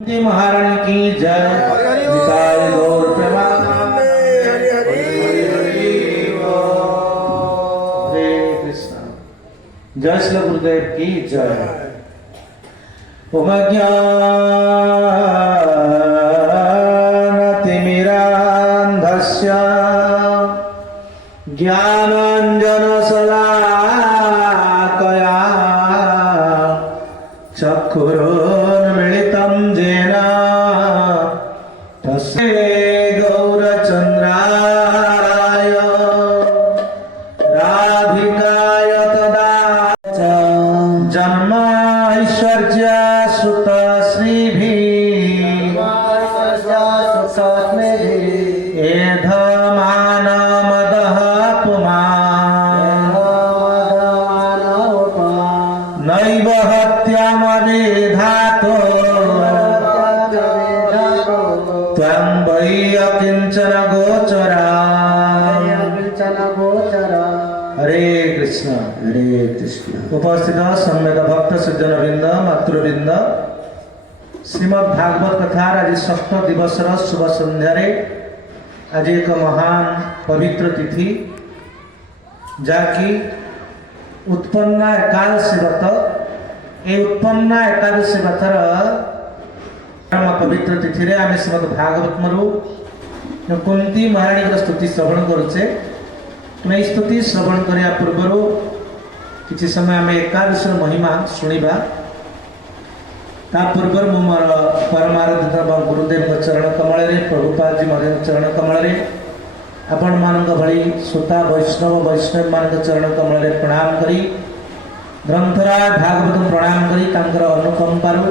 महारानी की जय। निताय गौर प्रेमानंद। हरे कृष्ण। जय श्री गुरुदेव की जय। ओम ज्ञानतिमिरान्धस्य ज्ञानाञ्जनशलाकया चक्षुरुन्मिलितं येन तस्मै गौरचन्द्राय राधिकाय तदा च जन्मैश्वर्य सुतश्रीभिः एधमानमदः पुमान् नैव हत्यामविधातो त्वं वै अकिञ्चन गोचरा। हरे कृष्ण। हरे कृष्ण। उपस्थित सम्मेद भक्त सज्जन वृंद मातृवृंद श्रीमद् भागवत कथार आज षष्ठ दिवसर शुभ संध्यारे आज एक महान पवित्र तिथि जहाँकि उत्पन्ना एकादशी व्रत ए उत्पन्ना एकादशी व्रतर परम पवित्र तिथि रे आमे श्रीमद् भागवत मरु कुंती महाराणी स्तुति श्रवण करुचे। मैं स्तुति श्रवण करिया पूर्व किसी समय आम एकादशी महिमा शुणा ता पूर्व मु मोर परमाराधित गुरुदेव चरण कमल प्रभुपाद जी महोदय चरण कमल आपण मानक भली श्रोता वैष्णव मान चरण कमल प्रणाम करी ग्रंथराज भागवत प्रणाम करी तांकर अनुकंपारू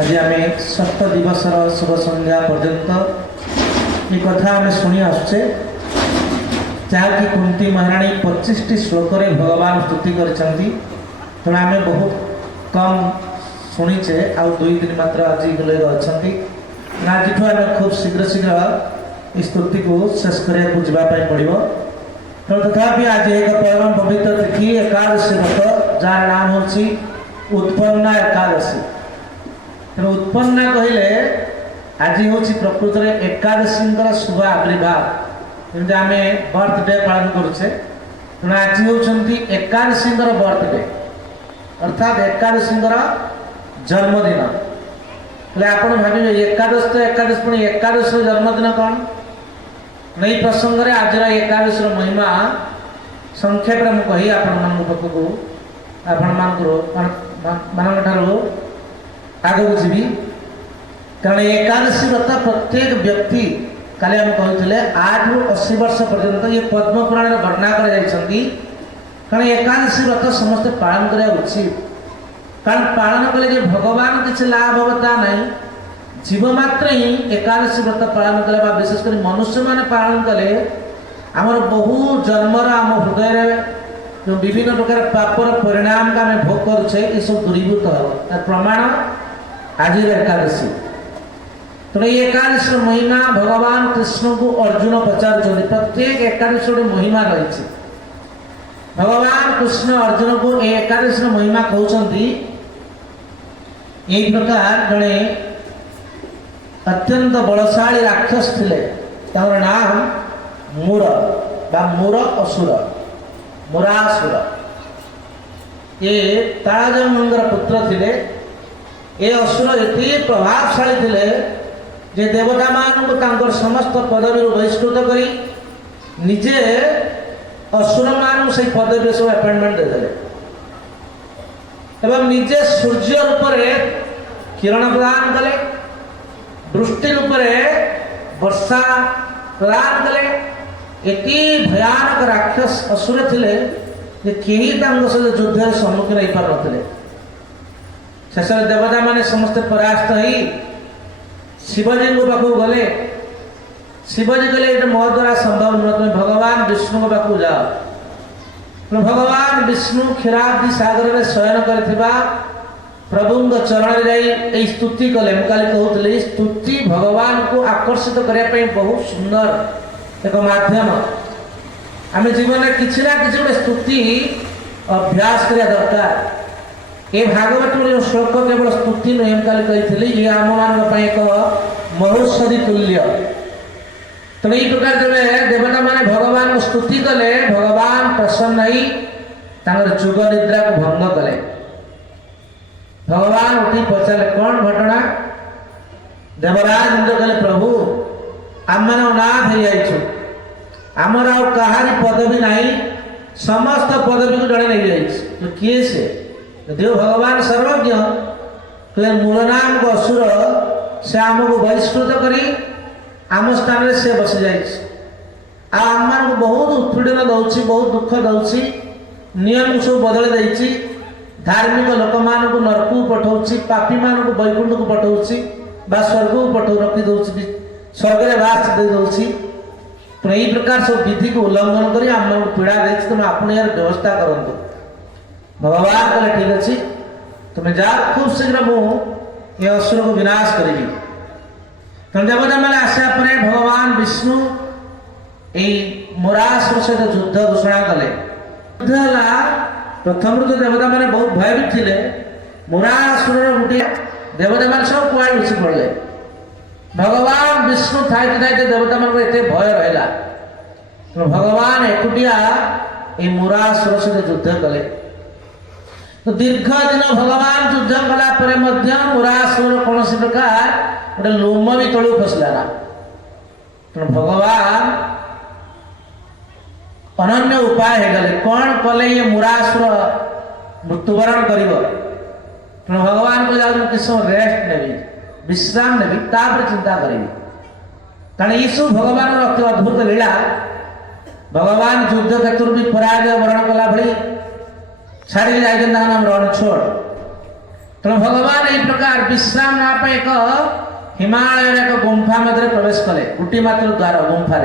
आज आम षष्ठ दिवसर शुभ संध्या पर्यंत ये कथा आम शुणी आसुचे जहाँकि कुंती महाराणी 25टी श्लोक भगवान स्तुति करछंती। तेणु आम बहुत कम शुणीचे आउ 2 दिन मात्र आज अच्छी आज आम खूब शीघ्र शीघ्र इस स्तुति को शेष करने को जावाई पड़ो। तेणु तथापि आज एक परम पवित्र तिथि एकादशी व्रत जार नाम होची उत्पन्ना एकादशी। तेणु उत्पन्ना कहले आज हूँ प्रकृत में एकादशी शुभ आविर्भाव जमी आम बर्थडे पालन करुचे। तेणु आज होती एकादशी बर्थडे अर्थात एकादशी जन्मदिन। आप भावे एकादश तो एकादश पुणी एकादश जन्मदिन कौन नहीं प्रसंग में आज एकादशी महिमा संक्षेप में कही आपण पाखक आपण आगू जी कारण एकादशी व्रत प्रत्येक व्यक्ति काले हम कहते 8 ରୁ 80 वर्ष पर्यंत ये पद्म पुराण वर्णना कर कारण एकादशी व्रत समस्ते पालन करा उचित। कारण पालन कले जे भगवान किसी लाभ होता नहीं जीव मात्र ही एकादशी व्रत पालन कले विशेषकर मनुष्य माने पालन कले आमर बहु जन्मर आम हृदय जो विभिन्न प्रकार पापर परिणाम का आम भोग करुचे ये सब दूरीभूत हो प्रमाण आज एकादशी। तो एकादशी महिमा भगवान कृष्ण को अर्जुन पचार प्रत्येक एकादशी महिमा रही भगवान कृष्ण अर्जुन को एकादशी महिमा कहते यही प्रकार जड़े अत्यंत बलशाली राक्षस थे नाम मूर बा मूर असुर मुरासुर ये ताराजंगर पुत्र थे। ये असुर ये प्रभावशाली थे जे देवता मान समस्त पदवी बहिष्कृत करी निजे असुर मान से पदवी सब अपॉइंटमेंट देते एवं निजे सूर्य रूप किरण प्रदान कले वृष्टि रूप वर्षा प्रदान कले। एति भयानक राक्षस असुर थे कहीं युद्ध सम्मुखीन हो पार नुले। शेष देवता माने समस्ते परास्त हो शिवजी को पाखु गले। शिवजी कहले ये मो द्वारा संभव नुह तुम भगवान विष्णु को पाखु जाओ। भगवान विष्णु क्षीराब्दी सागर में शयन करथिबा प्रभु चरण में स्तुति कले। मुझे कहते स्तुति भगवान को आकर्षित करने बहुत सुंदर एक माध्यम। आम जीवन में किसी ना किसी गोटे स्तुति अभ्यास करिया दरकार। ए भागवत में श्लोक केवल स्तुति नुहे कही ये आम मान एक महोत्सवी तुल्य। तेणु यही प्रकार जब देवता मैंने भगवान को स्तुति कले भगवान प्रसन्न ही जुग निद्रा को भंग कले। भगवान उठी पचारे कौन घटना? देवराज इंद्र कहले प्रभु आम मैंने अनाथ हो जाइछु, आमर आउ कहारी पदवी नहीं, समस्त पदवी को जड़े नहीं जाइछ। किए से? देव भगवान सर्वज्ञ कहले मूलनाम को असुर से आमको बहिष्कृत करी आम स्थान से बसी जाइछ। आम को बहुत उत्पीड़न दउछि, बहुत दुख दउछि, नियम सब बदल देइछि, धार्मिक लोक मान को नरक को पठाउछि, पापी मान को वैकुंठ को पठाउछि बा स्वर्ग को पठाउ रखी दउछि, स्वर्ग रे वास दे दउछि। तो यही प्रकार सब विधि को उल्लंघन करी आम को पीड़ा देछि, तुम अपने यार व्यवस्था करंतु। भगवान कहले ठीक अच्छी तुम्हें जा, खूब शीघ्र मु ये असुर को विनाश करी। तो देवता मैंने आसा पर भगवान विष्णु यही मुरासुर सहित युद्ध घोषणा कले। युद्ध है प्रथम तो देवता मैंने बहुत भयभीत थे। मुरासुर गोटे देवता मैंने सब कुआं लुचि पड़े। भगवान विष्णु थाई देवता मान एत भय रहा। तो भगवान एकुटिया ये मुरासुर सहित युद्ध कले। तो दीर्घ दिन भगवान युद्ध कला पर मुरासुर कौन प्रकार गोटे लोम भी तलू खसला ना। तो भगवान अनन्य उपाय हो गले कौन कले ये मुरासुर मृत्युवरण कर। भगवान को जाऊँ किस समय रेस्ट नेबी, विश्राम नेबी, तापर चिंता करी। कारण ये सब भगवान अति अद्भुत लीला। भगवान युद्ध क्षेत्र भी पराजय वरण कला भली छाड़ी जाए नाम रणछोड़। तो भगवान यही प्रकार विश्राम ना पाए एक हिमालय एक गुंफा मध्य प्रवेश कले। गोटे मात्र द्वार गुंफा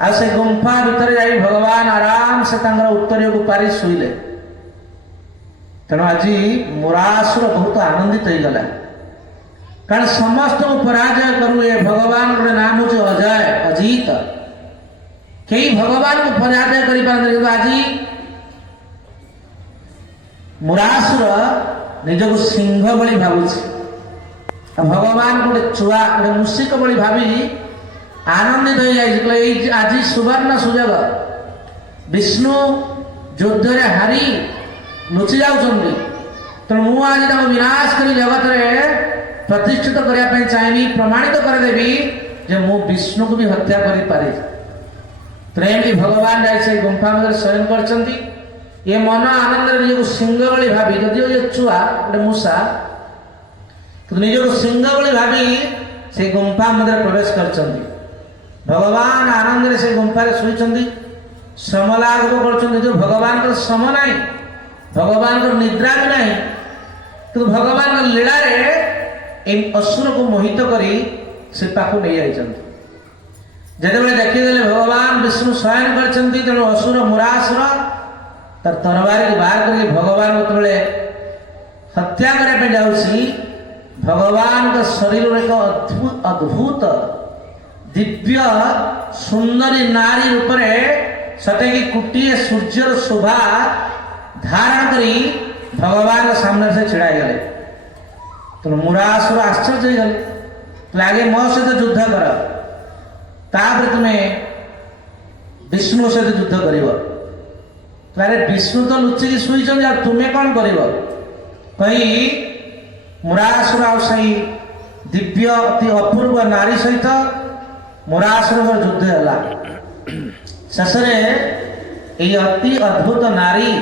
आ से गुंफा भितर जाई भगवान आराम से उत्तरीय को पारी शुले। तेणु आज मुरासुर बहुत आनंदित हो गला। कारण समस्त को पराजय करू ये भगवान गोटे नाम हूँ अजय अजीत। कई भगवान को पराजय कर आज मुरासुर निजक सिंह भली भावुछि। भगवान गोटे छुआ गोटे मूषिक भली भावी आनंदित हो जाए। आज सुवर्ण सुजोग विष्णु युद्ध रे हारी लुचि जाउछन्ति। तो मु आज विनाश करी जगत रे प्रतिष्ठित करने चाहिए, प्रमाणित करदेवी जे मु विष्णु को भी हत्या करि पारे। तो भगवान जाए गुंफा मध्य शयन करछन्ति। ये मन आनंद निज को सिंह भली भावी जदिव ये छुआ गोटे मूषा तो निज को सिंह भली भावी से गुंफा मध्य प्रवेश करछन्ति। भगवान आनंद से गुंफा शुई श्रम लाघव कर। भगवान को श्रम ना, भगवान को निद्रा भी ना, तो भगवान लीला असुर को मोहित करी से पाखु नहीं जाइछन्ति। जेतेबेले देखिदेले भगवान विष्णु शयन करछन्ति तेणु असुर मुरासुर तर तरबार की बाहर करके भगवान को हत्या करने जाऊँगी। भगवान का शरीर एक अद्भुत दिव्य सुंदरी नारी रूप सटे कि कुटिए सूर्यर शोभा धारण करी भगवान के सामने से छिड़ाई गले। तो मुरासुर आश्चर्य गले। तो आगे मो सहित युद्ध कर, तापर तुम्हें विष्णु सहित युद्ध कर। अरे विष्णु तो लुचिकी शुई तुम्हें कौन कर कही मुरासुर आई दिव्य अति अपूर्व नारी सहित मुरासुर युद्ध है। शेष ये अति अद्भुत नारी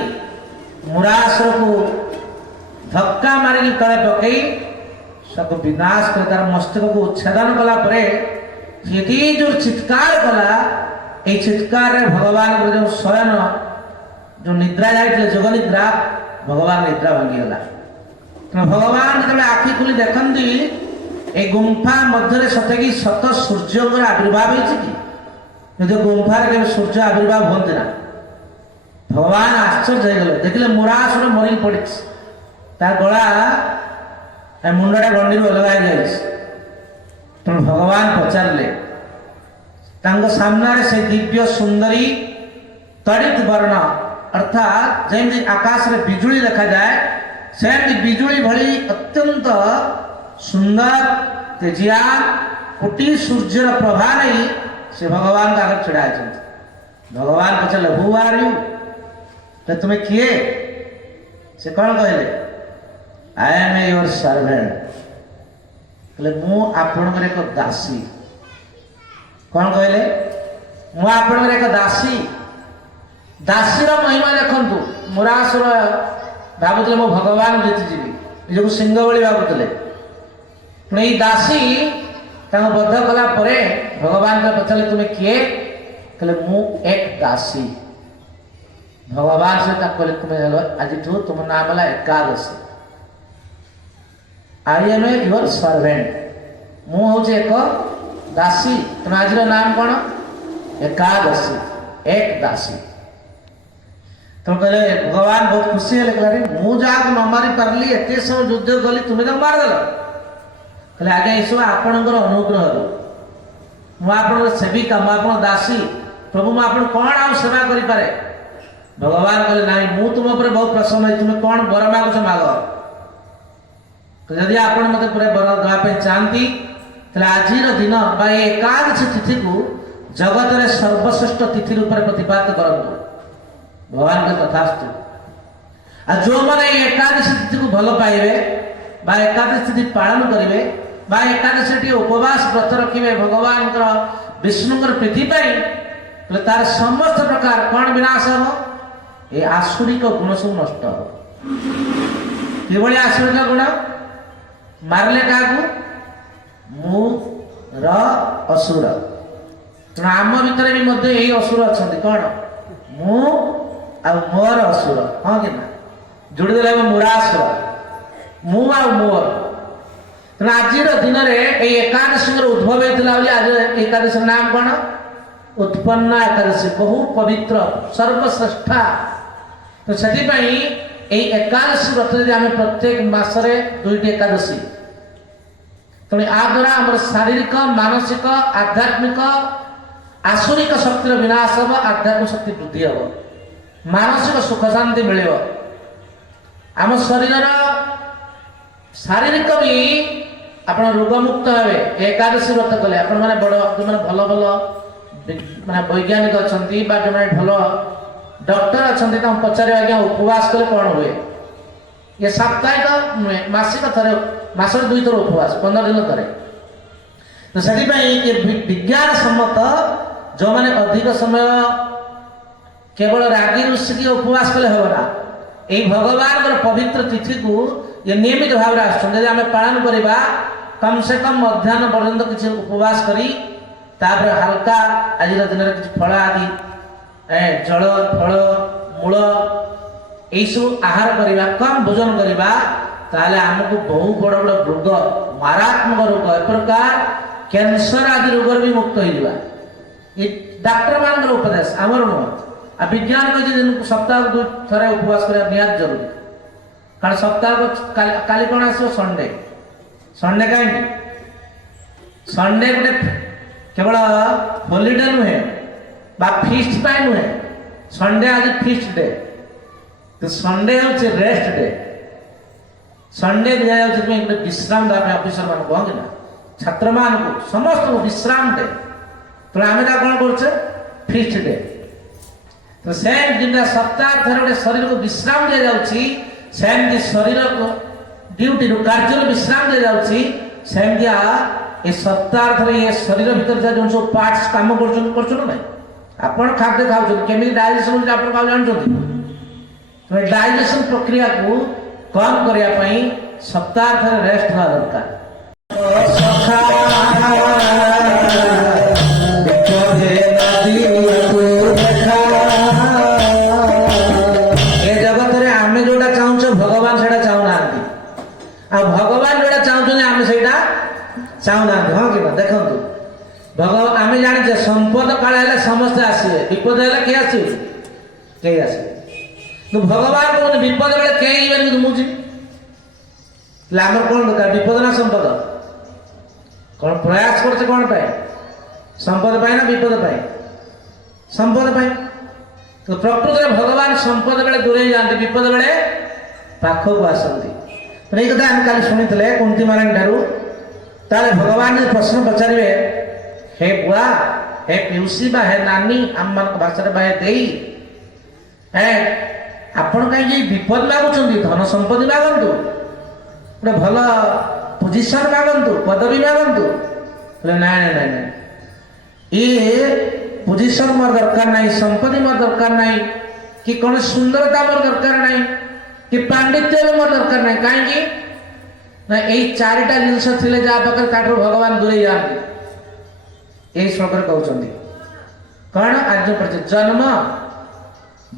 मुरासुर को धक्का मारिक तले पकई सब विनाश कर तार मस्तक को उच्छेदन कला जो चित्कार कला ये चित्कार भगवान को जो शयन जो निद्रा जाए जोग निद्रा भगवान निद्रा भांगीगला। तो भगवान जो आखि खोली देखती ए गुंफा मध्य सतकी सत सूर्य आविर्भाव हो गुंफा के सूर्य आविर्भाव हमें ना। भगवान आश्चर्य हो गले देखिले मुरासुर मरी पड़ी गला मुंडा गंडी अलग जाए। तेणु भगवान पचारे सामने से दिव्य सुंदरी तड़ित वर्ण अर्थात जमी आकाश में बिजुली देखा जाए सेमती बिजुली भली अत्यंत सुंदर तेजिया कोटि सूर्यर प्रभा नहीं से भगवान का आगे छिड़ा भगवान पचारे हु आर यू तो तुम्हें किए से कौन कहले आई एम योर सर्वेंट कहले मु आपणकर एक दासी कौन कहले मु आपणकर एक दासी दासीर महिमा देखु मुरासुर भावुले मो भगवान जीतिजी निजक सिंह भली भावुले पुणी दासी बद्ध कला भगवान का पचारे तुम्हें किए कहले मु एक दासी भगवान से कहले तुम्हें आज तुम नाम है Ekadashi I am your servant मु हूँ एक दासी तुम आज नाम कौन एकादशी एक दासी तो कहले भगवान बहुत खुशी है कहले मु जहाँ न मारी पार्ली एत समय युद्ध गली तुम्हें तो मारदेल कहले आगे ये सब आपणकर अनुग्रह मुझे सेविका मुझे दासी प्रभु मुझे कौन आउ सेवा करें भगवान कहले ना मु तुम पर बहुत प्रसन्न है तुम्हें कौन बर मागुच माग जदि आप मत पूरा बर देवाई चाहती आज दिन एकादशी तिथि को जगत में सर्वश्रेष्ठ तिथि रूप में प्रतिपादित करूँ भगवान के तथास्तु आ जो मैंने एकादशी तिथि को भल पाइबे बा एकादशी तिथि पालन करेंगे बा एकादशी उपवास व्रत रखिए भगवान विष्णुकर प्रीति तार समस्त प्रकार कौन विनाश हम ये आसुरिक गुण सब नष्ट हो कि आसुरिक गुण मारले क्या मु असुर आम भितर भी यही असुर अच्छा कौन मु आ मोर असुर हाँ कि ना जोड़ीदे मुरासुर मु आ मोर आज दिन में एकादशी उद्भव होता आज एकादशी नाम कौन उत्पन्ना एकादशी बहु पवित्र सर्वश्रेष्ठा तो से एकादशी व्रत यदि आम प्रत्येक मसरे दुईटी एकादशी तेणु आ द्वारा आम शारीरिक मानसिक आध्यात्मिक आसुरिक शक्तिर विनाश हम आध्यात्मिक शक्ति वृद्धि हम मानसिक सुख शांति मिले आम शरीर शारीरिक भी आप रोगमुक्त हे एकादशी व्रत कले आप बड़ जो मैंने भल भल माने वैज्ञानिक अच्छा जो भल डॉक्टर अच्छा पचारे आज्ञा उपवास कले कौन हुए ये साप्ताहिक नुहे मासिक थे मस दुई थर उपवास 15 दिन थे तो से विज्ञान सम्मत जो मैंने अधिक समय केवल रागी ऋषि उपवास कले होना ये भगवान पवित्र तिथि को ये नियमित भाव आम पालन करवा कम से कम मध्याह्न पर्यंत किसी उपवास करी तापर हल्का आज दिन में किसी फल आदि जल फल मूल सब आहार करवा कम भोजन करवा ताले आमको बहु बड़ बड़ रोग मारात्मक रोग एक प्रकार कैंसर आदि रोग भी मुक्त हो डाक्टर मान उपदेश आमर नुह आ विज्ञान कही दिन सप्ताह को थे उपवास करा निहात जरूरी कारण सप्ताह को काली कौन आस संडे संडे कहीं संडे गोटे केवल हॉलीडे नुहे फीस्ट नुहे संडे आज फीस्ट डे तो संडे हूँ रेस्ट डे संडे दि जाए विश्राम देवाई अफिसर मान हाँ कि ना छात्र मान को समस्त विश्राम डे तो आम कौन कर फीस्ट डे तो सेम दिन सप्ताह थे गोटे शरीर को विश्राम दि जाऊँगी सेमती शरीर को ड्यूटी कार्य विश्राम दि जाऊँगी सेमतिया ये सप्ताह थे ये शरीर भीतर जो सब पार्ट्स काम कर आपण खाद्य खाऊ केमी डाइजेशन आप जानते तो डाइजेशन प्रक्रिया को कम करने सप्ताह थे रेस्ट हवा दरकार ये जगत रे आमे जोड़ा चाहूँ भगवान से चाहूना भगवान जोड़ा चाहूँ आम से चाहूना हाँ कि देखो भगवान आम जाने संपद काल है समस्ते आसवे विपद है किए आसवे कई आसवे तो भगवान को विपद बेले कहीं मुझे आम कौन दरकार विपद ना संपद कौन प्रयास कर कौन पाए संपद पाए ना विपद पाए संपद पाए तो प्रकृति भगवान संपद बेले दूरे जाते विपद बेले पाखक आसती तो ये कथा आम काली शुणी कुंती महारानी ठारू ताले भगवान जो प्रश्न पचारे हे बुआ हे पिउसी बा हे नानी आम मान भाषा बा हे देई है आपण कहीं विपद मागुंट धन संपत्ति मागंतु गोटे भल पोजिशन मागंतु पदवी मागंतु ना ना ना ये पोजिशन मोर दरकार नहीं संपत्ति मोर दरकार नहीं कि कौन सुंदरता मोर दरकार नहीं कि पांडित्य मोर दरकार नहीं कहीं ना यही चारिटा जिनस थे जहाँ पाखे ताठू भगवान दूरे जाती यही श्लोक कहते कौन आज पढ़े जन्म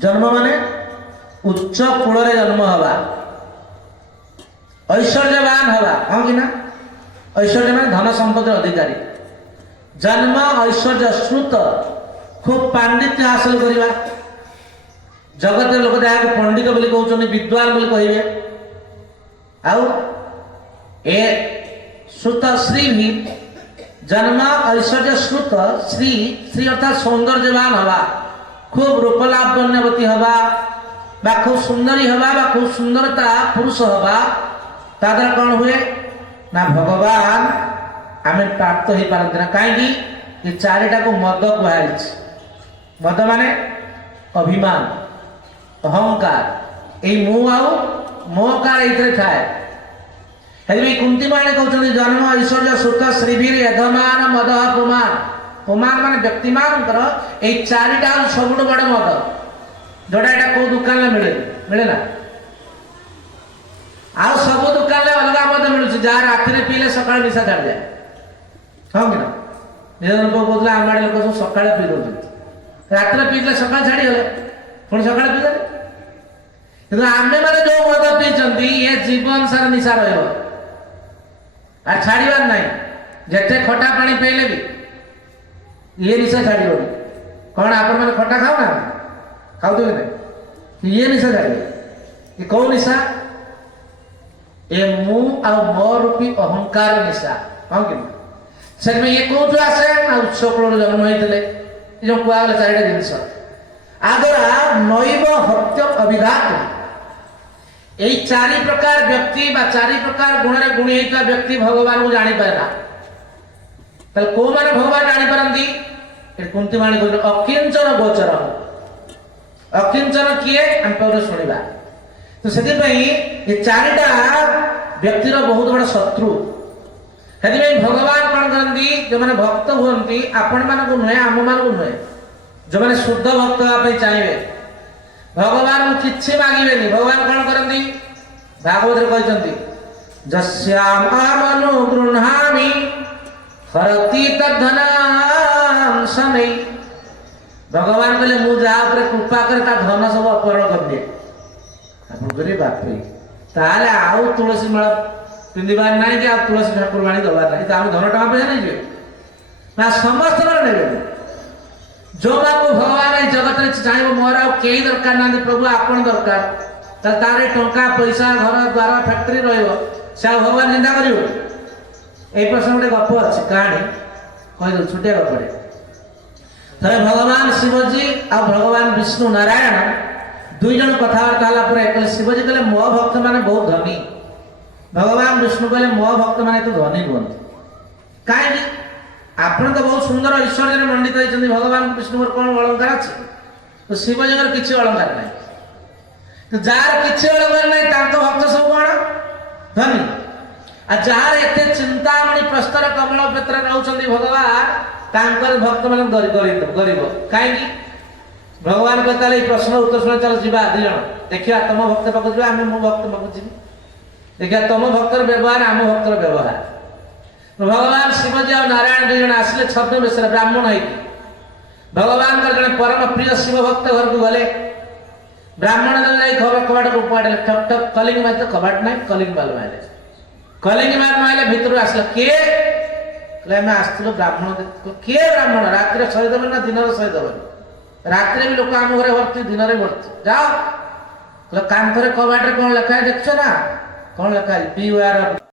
जन्म माने उच्च कूल जन्म हवा ऐश्वर्यवान हवा हाँ कि ना ऐश्वर्य मान धन संपत्ति अधिकारी जन्म ऐश्वर्य श्रुत खूब पांडित्य हासिल करवा जगत लोक जहाँ पंडित बोली कहते विद्वान बोली कहे आउ ए श्रुत श्री भी जन्म ऐश्वर्य श्रुत श्री श्री अर्थात सौंदर्यवान हवा खूब रूपलावण्यवती हवा बा खूब सुंदरी हवा बा खूब सुंदरता पुरुष हवा ताद्वारा कौन हुए ना भगवान आम प्राप्त हो पारती ना कहीं ये चारिटा को मद कहुई मद माने अभिमान अहंकार ये मु आउ मोहकार ये थाए कुंती माने कहते जन्म ऐश्वर्य श्रुत श्रीवीर यधमान मद पुमान पुमान मान व्यक्ति मान चारिटा सब बड़ मद जोटा यहाँ कौ दुकान में मिले मिले ना आउ सब दुकान में अलग मद मिलूँ जहाँ राति पीले सका निशा छाड़ जाए हाँ कि ना निज लोक कहते आम आड़े लोग सब सका पी दौरान राति पीले सका छाड़गले पुणी सका पीले कि आम मैंने जो मद पीछे ये जीवन सारा निशा रहा छाड़बार ना जिते खटा पानी पीले भी ये निशा छाड़ कौन आपण मैंने खटा खाओ ना खाऊ ना ये निशा छाड़े ये कौ निशा ये मु आ मो रूपी अहंकार निशा हाँ कि से ये कौटू आसे ना उच्च कूल जन्म होते जो कहगला चारिटा जिनस आगरा नैव हत्य अभिघात यही चारि प्रकार व्यक्ति बा चारि प्रकार गुण रे गुणी होता व्यक्ति भगवान को जानी पारेना तल को माने भगवान जानी पारंती कुंती माने कहते अकिंचन गोचर अकिंचन किए हम पहले सुनिबा तो सेति पई ये चारिटा व्यक्तिर बहुत बड़ा शत्रु सेति पई भगवान कोन करंती जो माने भक्त हुंती आपण मान को नुहे आम मान को नुहे जो माने शुद्ध भक्त होगा पे चाहिए भगवान को किछि मांगिबेनी भगवान कौन करंती भागवत कहते जस्यामनु गृह्णामि हरति तद्धनां शनै भगवान कहले मु जा पर कृपा करे ता धन सब अपहरण कर दिए आपण करे बापरे ताले आउ तुलसी माला पिंदिबार नाही कि आ तुलसी ठाकुर बाणी दबार नाही त हम धन टका पैसा नहीं जे ना समस्त नेबे जो को भगवान जगत में चाहे मोर कई दरकार ना प्रभु आपन दरकार तारे टंका पैसा घर द्वार फैक्ट्री से भगवान चिंता कर प्रश्न गोटे गप अच्छी कहानी कहीदे छुटिया गपटे थे भगवान शिवजी आ भगवान विष्णु नारायण दुई जन कथबार्ता कहले शिवजी कहले मो भक्त माने बहुत धनी भगवान विष्णु कहले मो भक्त माने तो धनी नुहति कहीं आपण तो बहुत सुंदर ऐश्वर्य मंडित होती भगवान विष्णु कौन अलंकार अच्छे तो शिवजी किसी अलंकार ना तो जार किसी अलंकार ना भक्त सब कौन धनी आ जार एत चिंतामणि प्रस्तर कमल पेत्र रोच भगवान भक्त मान गरीब कहीं भगवान कहते प्रश्न उत्तर शुण चल जा दिज देखा तुम भक्त पाक आम मो भक्त पाक जी देखा तुम भक्तर व्यवहार आम भक्तर व्यवहार भगवान शिवजी और नारायण दुई जन आसिले छद्म बेश ब्राह्मण है भगवान का जड़े परम प्रिय शिव भक्त घर को गले ब्राह्मण कबाट को उपाड़े ठक ठक कलिंग मारे कबाट ना कलिंग माल मारे कलिंग मार मारे भीतर आसला किए आसलु ब्राह्मण किए ब्राह्मण रात सहीदेव ना दिन सहीदेव रात भी लोक आम घर भर्ती दिन में भर्ती जाओ कांथरे कबाटे कौन लिखा है देखो ना कौन लिखा है